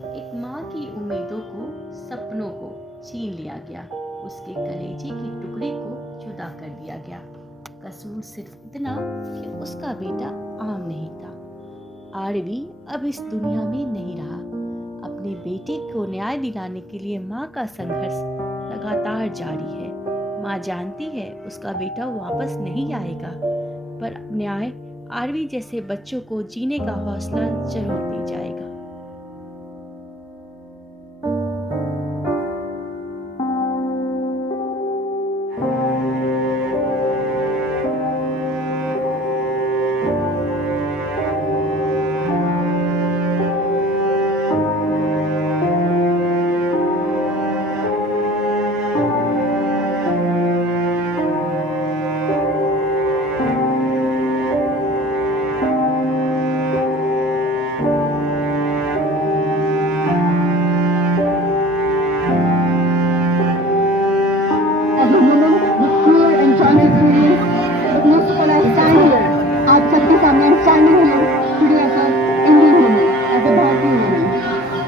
एक माँ की उम्मीदों को, सपनों को छीन लिया गया, उसके कलेजे के टुकड़े को जुदा कर दिया गया। कसूर सिर्फ इतना कि उसका बेटा आम नहीं था। आरवी अब इस दुनिया में नहीं रहा। अपने बेटे को न्याय दिलाने के लिए माँ का संघर्ष लगातार जारी है। माँ जानती है उसका बेटा वापस नहीं आएगा, पर न्याय आरवी जैसे बच्चों को जीने का हौसला जरूर दे जाएगा। As a woman with clear and joint experience, but most of all I stand here, आप सबके सामने I'm standing here today as an Indian woman, as a Bharatiya woman.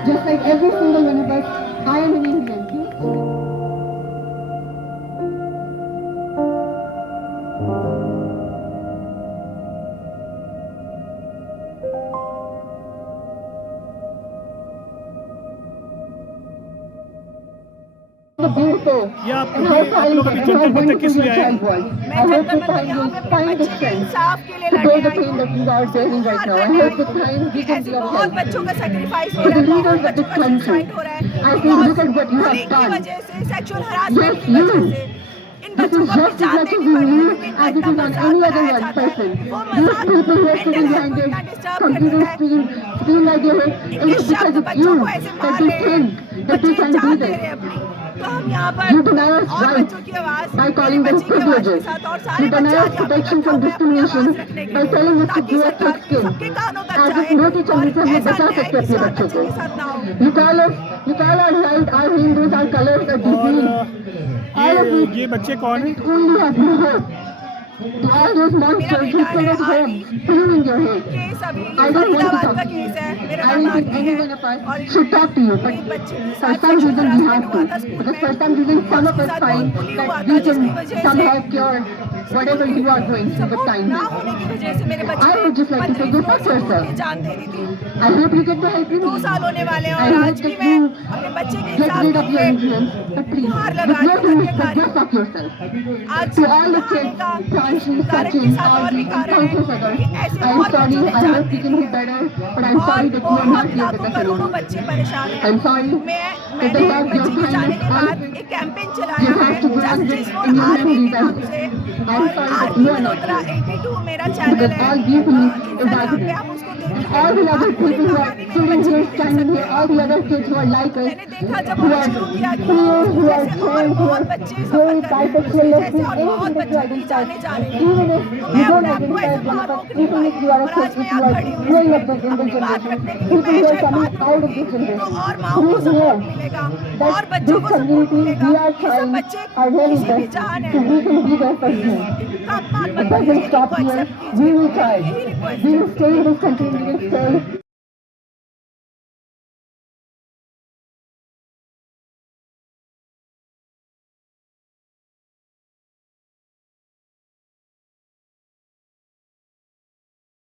Just like every single one of us, I am an Indian. The beautiful and how talented and how wonderful your child was. I hope you find the strength to bear the pain that you are bearing right now. I hope the time gives your बहुत help. बच्चों का sacrifice हो For रहा the है, बहुत leaders of बच्चों this का country, suicide हो रहा है I think look at what you have bullying की done. वजह से, सेक्सुअल हरासमेंट Yes, की you. वजह से इन This बच्चों is को अपनी just as जान much देनी as पड़ रही है you क्योंकि इनका as it इतना is on मजाक any other बनाया one जाता है। person. वो These मजाक people who are mental sitting health behind को their इतना डिस्टर्ब करता computer है। screen like your head, इनके it is शब्द because of बच्चों you को ऐसे that मार they रहे हैं, think that बच्चे they can do जान दे this. रहे हैं अपनी। तो हम यहाँ पर You deny us और rights बच्चों की आवाज़, by मेरे calling them बच्चे की आवाज़ के privileges. साथ और You सारे deny बच्चे us आज यहाँ पे protection इकट्ठा from हुए हैं अपनी discrimination आवाज़ रखने के by लिए, telling us to ताकि grow a सरकार thick skin. सबके कानों तक As जाए if मोटी और चमड़ी से हम ऐसा बचा न्याय सकते किसी अपने और बच्चों बच्चे को. के साथ ना हो। You call our right, our Hindus, our colors, our disease. ये बच्चे कौन हैं? It only has been hope. To all those monsters who fill us home, fill in your head. Case अभी I don't want to Faridabad talk का to you. Case है, मेरा I नाम don't think Aarti any है one of us और should talk to you, but एक बच्चे के for साथ some sexual reason we harassment have हुआ to. था स्कूल Because में, for some reason some of उसके us साथ find बहुत bullying हुआ that था we जिसकी can वजह somehow से cure whatever you are going through with support ना kindness. होने की वजह से मेरे बच्चे I would just like to say, 15 go floor fuck से कूद yourself. के जान दे रही थी। I hope you get the help you 2 need. साल होने वाले हैं I और hope आज भी that मैं you अपने बच्चे के get इंसाफ rid के of your लिए influence, but please, गुहार with लगा रही no हूँ, to धक्के खा go रही fuck yourself. हूँ। आज To all the यहाँ आने kids, का Pranshi, कारण के Sachin, साथ और भी Aarti, and कारण है countless others, कि ऐसे I'm और sorry, बच्चों की I जान hope दे you can रही do है better, but I'm और sorry that you are not here with लाखों us करोड़ों anymore. बच्चे परेशान हैं। I'm sorry that मैंने the love, your बच्चे के जाने kindness, के all बाद of it, एक कैंपेन you चलाया है have to grant it justice for in your आरवी memories. के नाम से I'm और sorry that Aarti you are not Malhotra here. 82 मेरा चैनल Because है all you to me is Instagram पे Aarti. आप उसको And देखिए। all the other आप पूरी people who are कहानी मेरे sitting बच्चे here, की देख standing सकते here, हो। all the other kids who are like us, मैंने देखा जब who उन्हें are शुरू किया कि queer, who are जैसे और trans, who बहुत are बच्चे gay, सफर कर रहे हैं bisexual, जैसे और lesbian, बहुत anything that you बच्चों की identify. जाने जा रही हैं Even if तो you मैं don't अपने आप को identify ऐसे as one माँ of us, रोक नहीं even pi if you are a और kid, आज मैं if you यहाँ are खड़ी हूँ growing up इसलिए in this अपनी बात generation, रखने की कि people मैं who are शायद coming बात out of रखूंगी this तो generation, और माओ को please सपोर्ट know मिलेगा that और बच्चों this को सपोर्ट community, मिलेगा। we are ये सब trying बच्चे our very किसी की best जान है so we can be there for you. इनका अपमान It मत doesn't कीजिए, stop इनको here. एक्सेप्ट We कीजिए, will try. यही रिक्वेस्ट We है। will stay in this country. We will stay.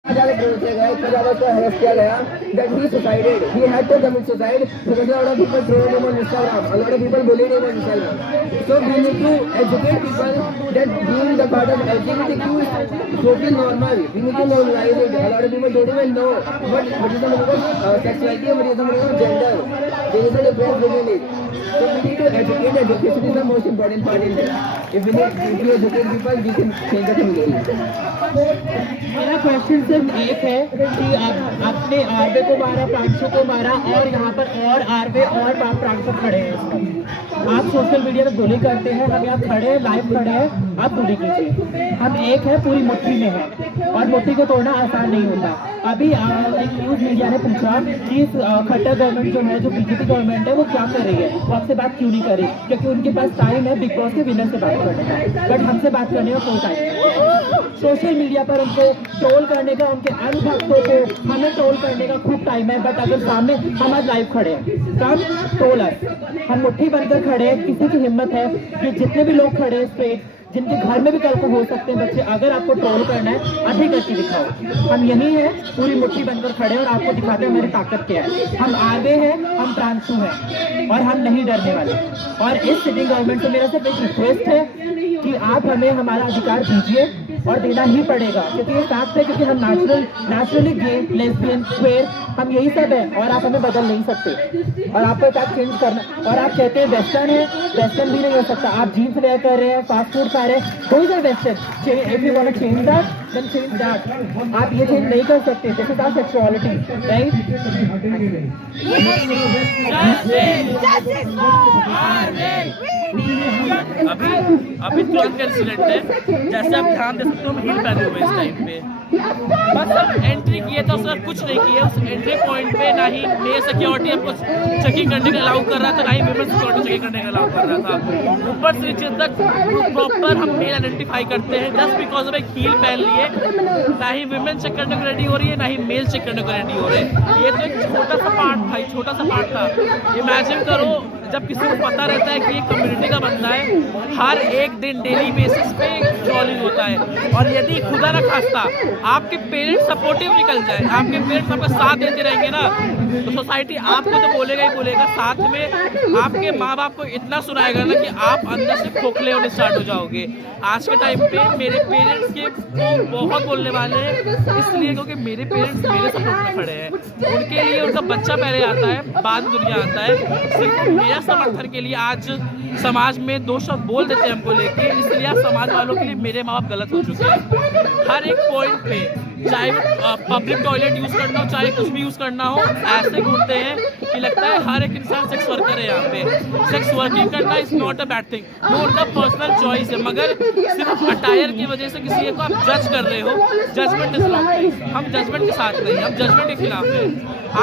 ज़्यादा प्रोड्यूस किया गया, इतना ज़्यादा उसको हेरस किया गया that he suicided. He had to commit suicide because a lot of people trolled him on Instagram. A lot of people bullied him on Instagram. So we need to educate people that being the part of LGBTQ is totally normal. We need to normalize it. A lot of people don't even know what is the meaning of sexuality and what is the meaning of gender. There is a difference between it. So we need to educate. Education is the most important part in this. If we educate people, we can change the community. मेरा question सिर्फ एक है कि आपने आरवे को मारा, प्रांशु को मारा और यहाँ पर और आरवे और प्रांशु खड़े हैं। आप सोशल मीडिया पे गोली करते हैं, हम यहाँ खड़े हैं, लाइव खड़े हैं आप दूरी कीजिए। हम एक है, पूरी मुट्ठी में है और मुट्ठी को तोड़ना आसान नहीं होता। अभी एक न्यूज़ मीडिया ने पूछा कि खट्टर गवर्नमेंट जो है, जो बीजेपी गवर्नमेंट है, वो क्या कर रही है, वो आपसे बात क्यों नहीं कर रही, क्योंकि उनके पास टाइम है बिग बॉस के विनर से बात करने का, बट हमसे बात करने का कोई टाइम नहीं। सोशल मीडिया पर उनको ट्रोल करने का, उनके अनुभक्तों को हमें ट्रोल करने का खूब टाइम है, बट अगर सामने हम आज लाइव खड़े हैं, कम ट्रोलर, हम मुट्ठी बनकर खड़े हैं। किसी की हिम्मत है कि जितने भी लोग खड़े हैं स्ट्रेट, जिनके घर में भी कल को हो सकते हैं बच्चे, अगर आपको ट्रोल करना है अधिक करके दिखाओ। हम यही है, पूरी मुट्ठी बनकर खड़े हैं और आपको दिखाते हैं हमारी ताकत क्या है। हम आगे हैं, हम ट्रांसू हैं और हम नहीं डरने वाले। और इस सिटिंग गवर्नमेंट से मेरा सिर्फ एक रिक्वेस्ट है कि आप हमें हमारा अधिकार दीजिए और देना ही पड़ेगा, क्योंकि ये फैक्ट है, क्योंकि हम नेचुरली गे, लेस्बियन, क्वेयर, हम यही सब है और आप हमें बदल नहीं सकते। और आपको एक चेंज करना, और आप कहते हैं वेस्टर्न है, वेस्टर्न भी नहीं हो सकता। आप जीन्स वेयर कर रहे हैं, फास्ट फूड खा रहे हैं, कोई सा western, if you want to change that then change that. आप ये चेंज नहीं कर सकते, this is our sexuality, right? अभी तुरंत इंसिडेंट है, जैसे आप ध्यान दे सकते हो, हम हील पहने हुए इस टाइम पे, बस हम एंट्री किए तो उसने कुछ नहीं किया। उस एंट्री पॉइंट पे ना ही मेल सिक्योरिटी हमको चेकिंग करने का अलाउ कर रहा था, ना ही विमेन सिक्योरिटी चेकिंग करने का अलाउ कर रहा था। ऊपर से नीचे तक प्रॉपर हम मेल आइडेंटिफाई करते हैं, जस्ट बिकॉज हम एक हील पहन लिए। ना ही विमेन चेक करने को रेडी हो रही है, ना ही मेल चेक करने को रेडी हो रहे हैं। ये तो एक छोटा सा पार्ट था, छोटा सा पार्ट था। इमेजिन करो, जब किसी को पता रहता है कि ये कम्युनिटी का बंदा है, हर एक दिन डेली बेसिस पे ट्रोलिंग होता है, और यदि खुदा न खास्ता आपके पेरेंट्स सपोर्टिव निकल जाए, आपके पेरेंट्स आपका साथ देते रहेंगे ना, तो सोसाइटी आपको तो बोलेगा ही बोलेगा, साथ में आपके माँ बाप को इतना सुनाएगा ना कि आप अंदर से खोखले होने स्टार्ट हो जाओगे। आज के टाइम पे मेरे पेरेंट्स के बहुत बोलने वाले हैं, इसलिए क्योंकि मेरे पेरेंट्स मेरे सपोर्ट में खड़े हैं। उनके लिए उनका बच्चा पहले आता है, बाद में दुनिया आता है। सिर्फ मेरा समर्थन के लिए आज समाज में दो शब्द बोल देते हैं हमको लेके, इसलिए आज समाज वालों के लिए मेरे माँ बाप गलत हो चुके हैं। हर एक पॉइंट पे, चाहे पब्लिक टॉयलेट यूज़ करना हो, चाहे कुछ भी यूज़ करना हो, ऐसे घूमते हैं कि लगता है हर एक इंसान सेक्स वर्कर है। यहाँ पे सेक्स वर्किंग करना is not a bad thing, वो उनका पर्सनल चॉइस है, मगर सिर्फ अटायर की वजह से किसी को आप जज कर रहे हो, जजमेंट इज रॉन्ग। हम जजमेंट के साथ नहीं, हम जजमेंट के खिलाफ हैं।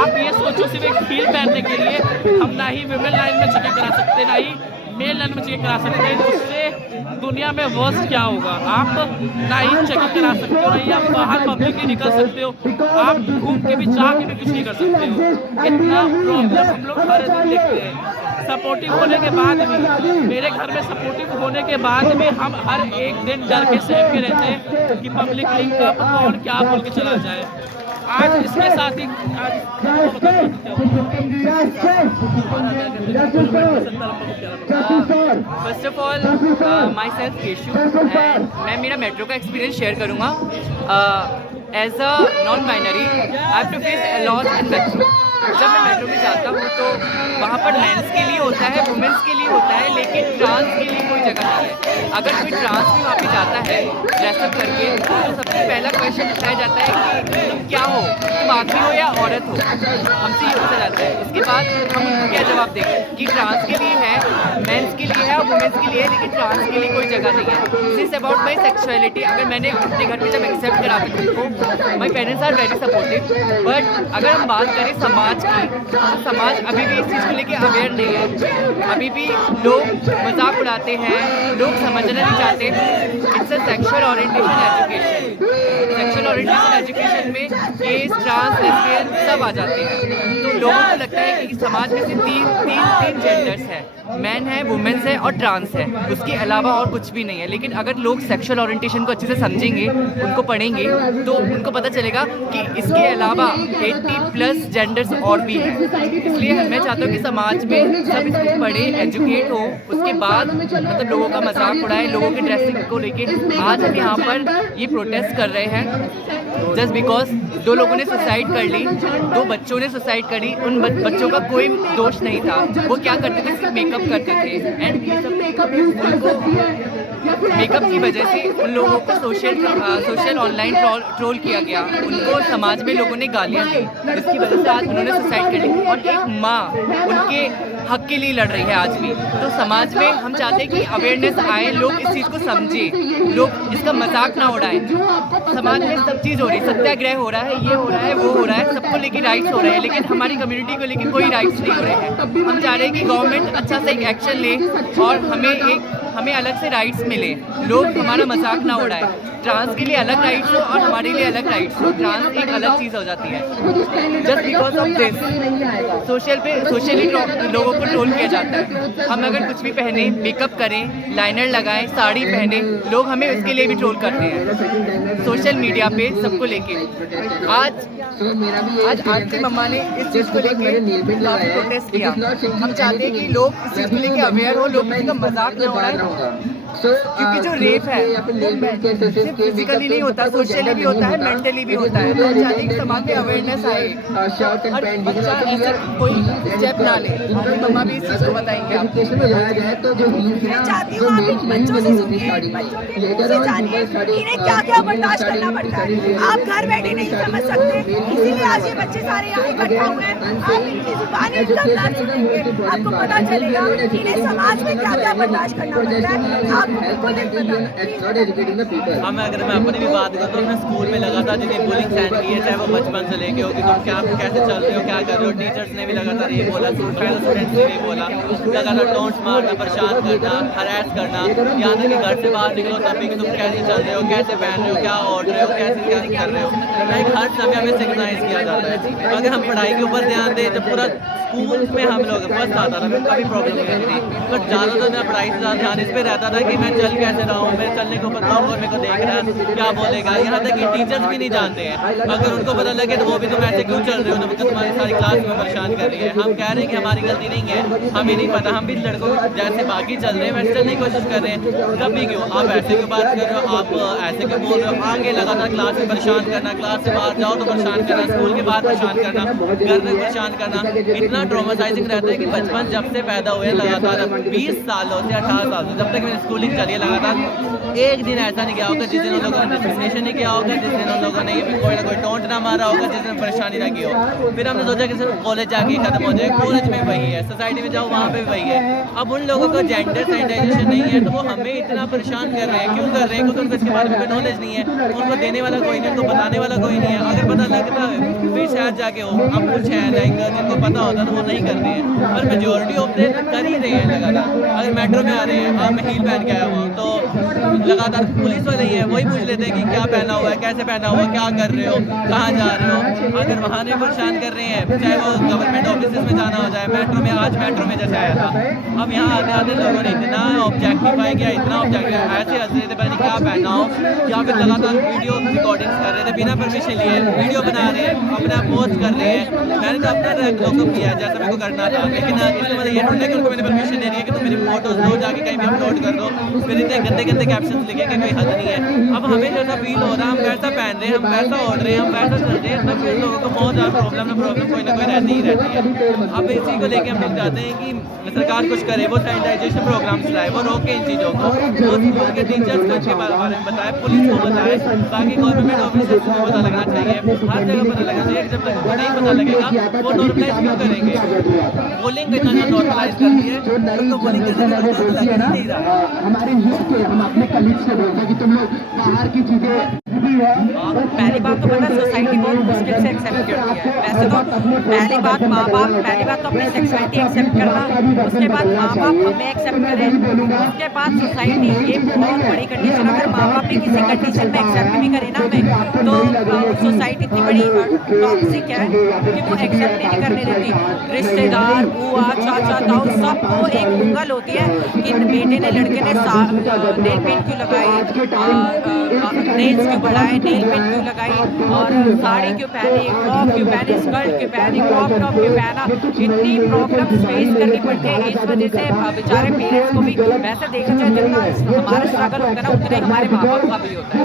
आप ये सोचो, सिर्फ एक हील पहनने के लिए हम ना ही विमेन लाइन में चेकिंग करा सकते, ना ही मेल लाइन में चेकिंग करा सकते हैं। उससे दुनिया में वर्स्ट क्या होगा? आप ना ही चेकिंग करा सकते हो, ना ही आप बाहर पब्लिकली निकल सकते हो, आप घूम के भी चाह के भी कुछ नहीं कर सकते हो। इतना प्रॉब्लम हम लोग हर दिन देखते हैं। सपोर्टिव होने के बाद भी, मेरे घर में सपोर्टिव होने के बाद भी हम हर एक दिन डर के सहम के रहते हैं कि पब्लिकली कब कौन क्या बोल के चला जाए। आज इसके साथ ही first of all myself Keshu, and मैं मेरा मेट्रो का एक्सपीरियंस शेयर करूँगा। As a non binary I have to face a lot in metro. जब मैं मेट्रो में जाता हूँ तो वहाँ पर मेंस के लिए होता है, वुमेंस के लिए होता है, लेकिन ट्रांस के लिए कोई जगह नहीं है। अगर कोई ट्रांस भी वहाँ पे जाता है ड्रेसअप करके, तो सबसे पहला क्वेश्चन उठाया जाता है कि तुम क्या हो, तुम आदमी हो या औरत हो, हमसे ये पूछा जाता है। उसके बाद हम उनको क्या जवाब देंगे कि ट्रांस के लिए है, मेंस के लिए है और वुमेंस के लिए है, लेकिन ट्रांस के लिए कोई जगह नहीं है। This is about my sexuality. अगर मैंने अपने घर में जब एक्सेप्ट करा था खुद को, my parents are very supportive, but अगर हम बात करें समाज की, समाज अभी भी इस चीज़ को लेके अवेयर नहीं है। अभी भी लोग मजाक उड़ाते हैं, लोग समझना नहीं चाहते। It's a sexual orientation education. Sexual orientation education में गेज, ट्रांस, लेस्बियन सब आ जाते हैं। तो लोगों को लगता है कि समाज में सिर्फ तीन जेंडर्स हैं, मैन है, वुमेन्स है और ट्रांस है, उसके अलावा और कुछ भी नहीं है। लेकिन अगर लोग सेक्सुअल ओरिएंटेशन को अच्छे से समझेंगे, उनको पढ़ेंगे, तो उनको पता चलेगा कि इसके अलावा 80+ जेंडर्स और भी हैं। इसलिए मैं चाहता हूँ कि समाज में सब इसको पढ़े, एजुकेट हो, उसके बाद मतलब लोगों का मजाक उड़ाए, लोगों के ड्रेसिंग को लेके। आज हम यहाँ पर ये प्रोटेस्ट कर रहे हैं जस्ट बिकॉज 2 लोगों ने सुसाइड कर ली, 2 बच्चों ने सुसाइड करी। उन बच्चों का कोई दोष नहीं था, वो क्या करते थे, सिर्फ मेकअप करते थे। एंड मेकअप की वजह से उन लोगों को सोशल ऑनलाइन ट्रोल किया गया, उनको समाज में लोगों ने गालियाँ दी, जिसकी वजह से आज उन्होंने सुसाइड कर ली। और एक माँ उनके हक के लिए लड़ रही है आज भी। तो समाज में हम चाहते हैं कि अवेयरनेस आए, लोग इस चीज़ को समझें, लोग इसका मजाक ना उड़ाएं। समाज में सब चीज़ हो रही है, सत्याग्रह हो रहा है, ये हो रहा है, वो हो रहा है, सबको लेके राइट्स हो रहे हैं, लेकिन हमारी कम्युनिटी को लेके कोई राइट्स नहीं हो रहे हैं। हम चाह रहे हैं कि गवर्नमेंट अच्छा सा एक एक्शन ले और हमें अलग से राइट्स मिले, लोग हमारा मजाक ना उड़ाए। ट्रांस के लिए अलग राइट्स हो और हमारे लिए अलग राइट्स हो, ट्रांस एक अलग चीज़ हो जाती है। Just because of this socially लोगों को ट्रोल किया जाता है। हम अगर कुछ भी पहने, मेकअप करें, लाइनर लगाएं, साड़ी पहने, लोग हमें उसके लिए भी ट्रोल करते हैं सोशल मीडिया पे सबको लेके। आज की मम्मा ने इस चीज़ को लेके काफ़ी प्रोटेस्ट किया। हम चाहते हैं कि लोग इस चीज़ को लेके अवेयर हो, लोग इसका मजाक न उड़ाएं, क्योंकि जो रेप है वो सिर्फ फिजिकली नहीं होता, सोशली भी होता है, मेंटली भी होता है। तो हम चाहते हैं कि समाज में अवेयरनेस आए और बच्चा ऐसा कोई स्टेप ना ले। हमारी मम्मा भी इस चीज़ को बताएंगे आपको। मैं चाहती हूँ आप इन बच्चों से सुनिए, बच्चों से जानिए इन्हें क्या क्या बर्दाश्त करना पड़ता है। आप घर बैठे नहीं समझ सकते, इसीलिए आज ये बच्चे सारे यहाँ इकट्ठा हुए हैं। आप इनकी जुबानी एकदम ना सुनेंगे, आपको पता चलेगा इन्हें समाज में क्या क्या बर्दाश्त करना पड़ता है। आपको बिल्कुल नहीं पता। अगर मैं अपनी भी बात करूँ तो मैं स्कूल में लगातार जितनी बुलिंग सहन की है, चाहे वो बचपन से लेके हो कि तुम क्या कैसे चल रहे हो, क्या कर रहे हो, टीचर्स ने भी लगातार ये बोला, स्टूडेंट्स ने भी बोला, लगातार टोंट मारना, परेशान करना, हरास करना, यहाँ तक कि घर से बाहर निकलो तब भी कि तुम कैसे चल रहे हो, कैसे पहन रहे हो, क्या ओढ़ रहे हो, कैसे क्या कर रहे हो। लाइक हर समय हमें सिग्नाइज किया जाता है। अगर हम पढ़ाई के ऊपर ध्यान दें, जब पूरा स्कूल में हम लोग फर्स्ट आता था, मैं कभी प्रॉब्लम नहीं रहती थी, बट ज़्यादातर मेरा पढ़ाई से ज़्यादा ध्यान इस पर रहता था कि मैं चल कैसे रहा हूँ, मेरे चलने के ऊपर कौन मेरे को देख रहा है, क्या बोलेगा। यहाँ तक कि टीचर्स भी नहीं जानते हैं, अगर उनको पता लगे तो वो भी तुम ऐसे क्यों चल रहे हो, तो तुम्हारी सारी क्लास में परेशान कर रही है। हम कह रहे हैं कि हमारी गलती नहीं है, हमें नहीं पता, हम भी लड़कों जैसे बाकी चल रहे हैं वैसे चलने की कोशिश कर रहे हैं, तब भी क्यों आप ऐसे क्यों बात कर रहे हो, आप ऐसे क्यों बोल रहे हो। आगे लगातार क्लास में परेशान करना, क्लास से बाहर जाओ तो परेशान करना, स्कूल के बाद परेशान करना, घर में परेशान करना, इतना ट्रॉमाटाइजिंग रहता है कि बचपन जब से पैदा हुए लगातार 20 सालों से 18 साल से जब तक मेरी स्कूलिंग चली है लगातार, एक दिन ऐसा नहीं गया होगा जिस दिन उन लोगों ने डिस्क्रिमिनेशन नहीं किया होगा, जिस दिन उन लोगों ने कोई ना कोई टोंट ना मारा होगा, जिस दिन परेशानी ना की हो। फिर हमने सोचा कि सिर्फ कॉलेज जाके खत्म हो जाए, कॉलेज में वही है, सोसाइटी में जाओ वहाँ पे वही है। अब उन लोगों को जेंडर सैनिटाइजेशन नहीं है तो वो हमें इतना परेशान कर रहे हैं, क्यों कर रहे हैं, क्योंकि उनको इसके बारे में कोई नॉलेज नहीं है, उनको देने वाला कोई नहीं, उनको बताने वाला कोई नहीं है। अगर पता लगता है फिर शायद जाके हो, अब कुछ है लाइक जिनको पता होता तो वो नहीं करते हैं, और मेजोरिटी ऑफ देर कर ही रहे हैं लगातार। अगर मेट्रो में आ रहे हैं, मैं हील पहन के आया हुआ तो लगातार पुलिस वाले ही है, वही पूछ लेते हैं कि क्या पहना हुआ है, कैसे पहना हुआ है, क्या कर रहे हो, कहाँ जा रहे हो। अगर वहाँ नहीं परेशान कर रहे हैं, चाहे वो गवर्नमेंट ऑफिस में जाना हो जाए, मेट्रो में, आज मेट्रो में जैसे आया था, अब यहाँ आते आते लोगों ने इतना ऑब्जेक्टिफाई किया, इतना ऑब्जेक्टिव ऐसे हंस रहे थे पता नहीं क्या पहना हो, या फिर लगातार वीडियो रिकॉर्डिंग्स कर रहे थे बिना परमिशन लिए, वीडियो बना रहे हैं, अपना पोस्ट कर रहे हैं। मैंने तो अपना लॉकअप किया जैसा मेरे को करना था, लेकिन इसमें मतलब ये ढूंढने कि उनको मैंने परमिशन दे दी है कि तुम मेरी फोटोज लो, जाके कहीं भी अपलोड कर दो, फिर इतने गंदे गंदे कैप्शन लिखेंगे, कोई हद नहीं है। अब हमें जैसा फील हो रहा है, हम वैसा पहन रहे हैं, हम वैसा ओढ़ रहे हैं, हम वैसा चल रहे हैं, तब फिर लोगों को बहुत ज़्यादा प्रॉब्लम कोई ना कोई रहती ही रहती है। अब इसी को लेके हम लोग चाहते हैं कि सरकार कुछ करे, वो सैनिटाइजेशन प्रोग्राम चलाए, वो रोके इन चीज़ों को, वो स्कूल के टीचर्स को इसके बारे में बताए, पुलिस को बताए, ताकि गवर्नमेंट ऑफिसर्स को पता लगना चाहिए, हर जगह पता लगना चाहिए। जब तक उनको नहीं पता लगेगा वो नॉर्मलाइज क्यों करेंगे। बोलिंग को इतना नॉर्मलाइज कर दिए, उनको बोलिंग कैसे नहीं रहा। हमारे यूथ के हम अपने कलीग्स से बोलते हैं कि तुम लोग बाहर की चीजें पहली बात तो पता सोसाइटी बहुत मुश्किल से एक्सेप्ट करती है। वैसे तो पहली बात माँ बाप, पहली बात तो अपनी सेक्सुअलिटी एक्सेप्ट करना, उसके बाद माँ बाप हमें एक्सेप्ट करें, उसके बाद सोसाइटी, ये बहुत बड़ी कंडीशन। अगर माँ बाप भी किसी कंडीशन में एक्सेप्ट भी करें ना हमें, तो सोसाइटी इतनी बड़ी टॉक्सिक है कि वो एक्सेप्ट नहीं करने देती। रिश्तेदार, बुआ, चाचा, ताऊ, सबको एक उंगल होती है कि बेटे ने, लड़के ने नेल पेंट क्यों लगाई, नेल्स क्यों बढ़ाए, नेल पेंट क्यों लगाई, और साड़ी क्यों पहनी, फ्रॉक क्यों पहनी, स्कर्ट क्यों पहनी, क्रॉप टॉप क्यों पहना। इतनी प्रॉब्लम फेस करनी पड़ती है। इस वजह से बेचारे पेरेंट्स को भी, वैसे देखा जाए जितना हमारा स्ट्रगल होता है ना उतना ही हमारे माँ बाप का भी होता है।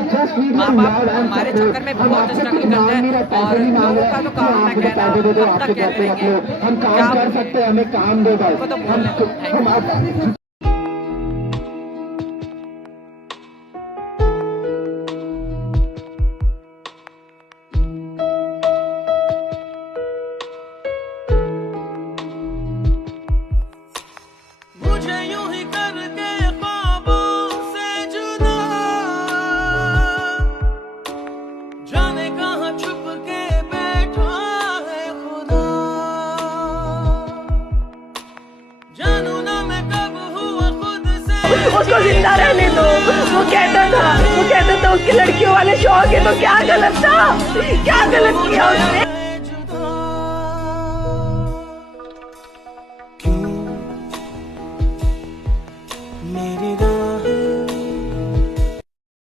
माँ बाप हमारे चक्कर में बहुत स्ट्रगल करते हैं, और लोगों का तो काम है कहना, कब तक कहते रहेंगे, क्या कर सकते हैं, हमें काम दो, तो बोलना। उसको जिंदा रहने दो। वो कहता था उसकी लड़कियों वाले शौक है, तो क्या गलत था, क्या गलत किया उसने। मेरी